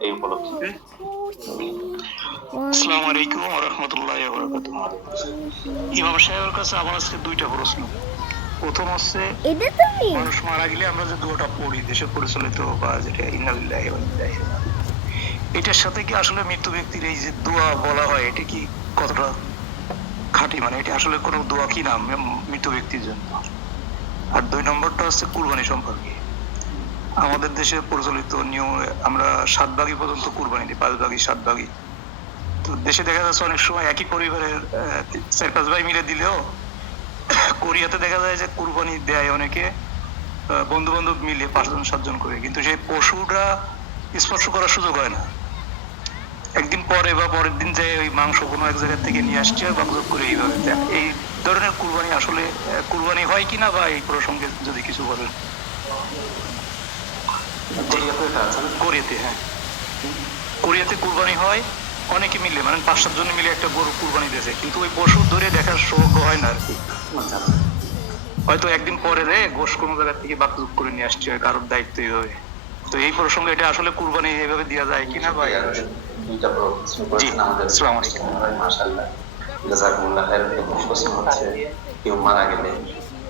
এই উপলক্ষে। আসসালামু আলাইকুম রহমতুল্লাহ ইমাম সাহেবের কাছে আমার আজকে দুইটা প্রশ্ন। প্রথম হচ্ছে মানুষ মারা গেলে আমরা যে দোয়াটা পড়ি দেশে পরিচালিত বা যেটা ইন্নালিল্লাহি ওয়া ইলাইহি এটার সাথে কি আসলে মৃত্যু ব্যক্তির এই যে দোয়া বলা হয় এটা কি কতটা খাঁটি? মানে এটা আসলে কোনো দোয়া কি না ম- মৃত্যু ব্যক্তির জন্য? আর দুই নম্বরটা হচ্ছে কুরবানি সম্পর্কে। আমাদের দেশে প্রচলিত নিয়ম, আমরা সাত ভাগই পর্যন্ত কুরবানি দিই, পাঁচ ভাগই, সাত ভাগই। তো দেশে দেখা যাচ্ছে অনেক সময় একই পরিবারের চার, পাঁচ ভাই মিলে দিলেও কোরিয়াতে দেখা যায় যে কুরবানি দেয় অনেকে বন্ধু বান্ধব মিলে পাঁচজন, সাতজন করে। কিন্তু সেই পশুটা স্পর্শ করার সুযোগ হয় না। একদিন পরে বা পরের দিন যে ওই মাংস কোনো এক জায়গা থেকে নিয়ে আসছে বাগজব করে এইভাবে। এই ধরনের কুরবানি আসলে কুরবানি হয় কিনা বা এই প্রসঙ্গে যদি কিছু বলেন। কোরিয়াতে? হ্যাঁ। কোরিয়াতে কুরবানি হয় অনেকে মিলে মানে পাঁচ সাতজন মিলে একটা গরু কুরবানি দিয়েছে। কিন্তু ওই পশু ধরে দেখার সৌভাগ্য হয় না আর কি। আচ্ছা। হয়তো একদিন পরে রে গোশ কোনো জায়গা থেকে বাকজুক করে নিয়ে আসছে কারোর দায়িত্ব এইভাবে। তো এই প্রসঙ্গে এটা আসলে কুরবানি এইভাবে দেওয়া যায় কিনা প্রশ্ন আমাদের আসসালামু আলাইকুম। মাশাআল্লাহ। জাযাকুমুল্লাহ খাইর প্রথম প্রশ্ন হচ্ছে কেউ মারা গেলে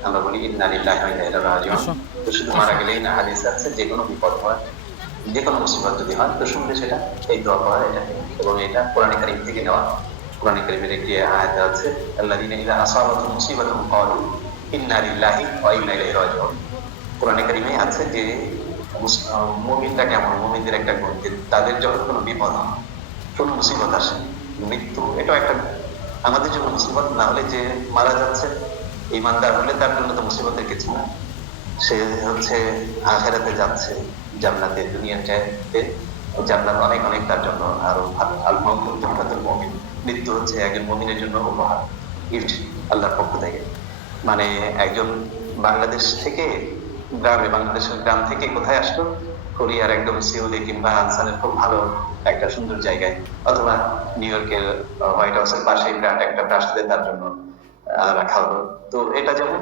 আমরা বলি ইন্না লিল্লাহি ওয়া ইন্না ইলাইহি রাজিউন। তো শুধু মারা গেলেই না হাদিস আছে যে কোনো বিপদ হয় যে কোনো মুসিবত যদি হয় তো শুনলে সেটা এই দোয়া করা এটা। এবং এটা কোরআন কারিম থেকে নেওয়া। কোরআন কারিমের একটি আয়াত আছে আল্লাযীনা ইযা আসাবাতুহুম মুসিবাতুন ক্বালু ইন্না লিল্লাহি ওয়া ইন্না ইলাইহি রাজিউন। কোরআনে কারিমে আছে যে মুমিনরা কেমন? মুমিনদের একটা গুণ যে তাদের যখন কোনো বিপদ হয় কোনো মুসিবত আসে মৃত্যু এটাও একটা আমাদের জন্য মুসিবত না হলে যে মারা যাচ্ছে ইমানদার হলে তার জন্য তো মুসিবতের কিছু না। সে হচ্ছে আখেরাতে যাচ্ছে জান্নাতে দুনিয়াতে জান্নাত অনেক অনেক তার জন্য আরও ভালো। আল জান্নাতুল মুমিন। মৃত্যু হচ্ছে একজন মুমিনের জন্য উপহার। গিফট আল্লাহর পক্ষ থেকে। মানে একজন বাংলাদেশ থেকে গ্রামে, বাংলাদেশের গ্রাম থেকে কোথায় আসলো? কোরিয়ার একদম সিউলে কিংবা আনসানের খুব ভালো একটা সুন্দর জায়গায়। অথবা নিউ ইয়র্কের হোয়াইট হাউসের পাশে বিরাট একটা প্রাসাদে তার জন্য রাখা হলো তো এটা যেমন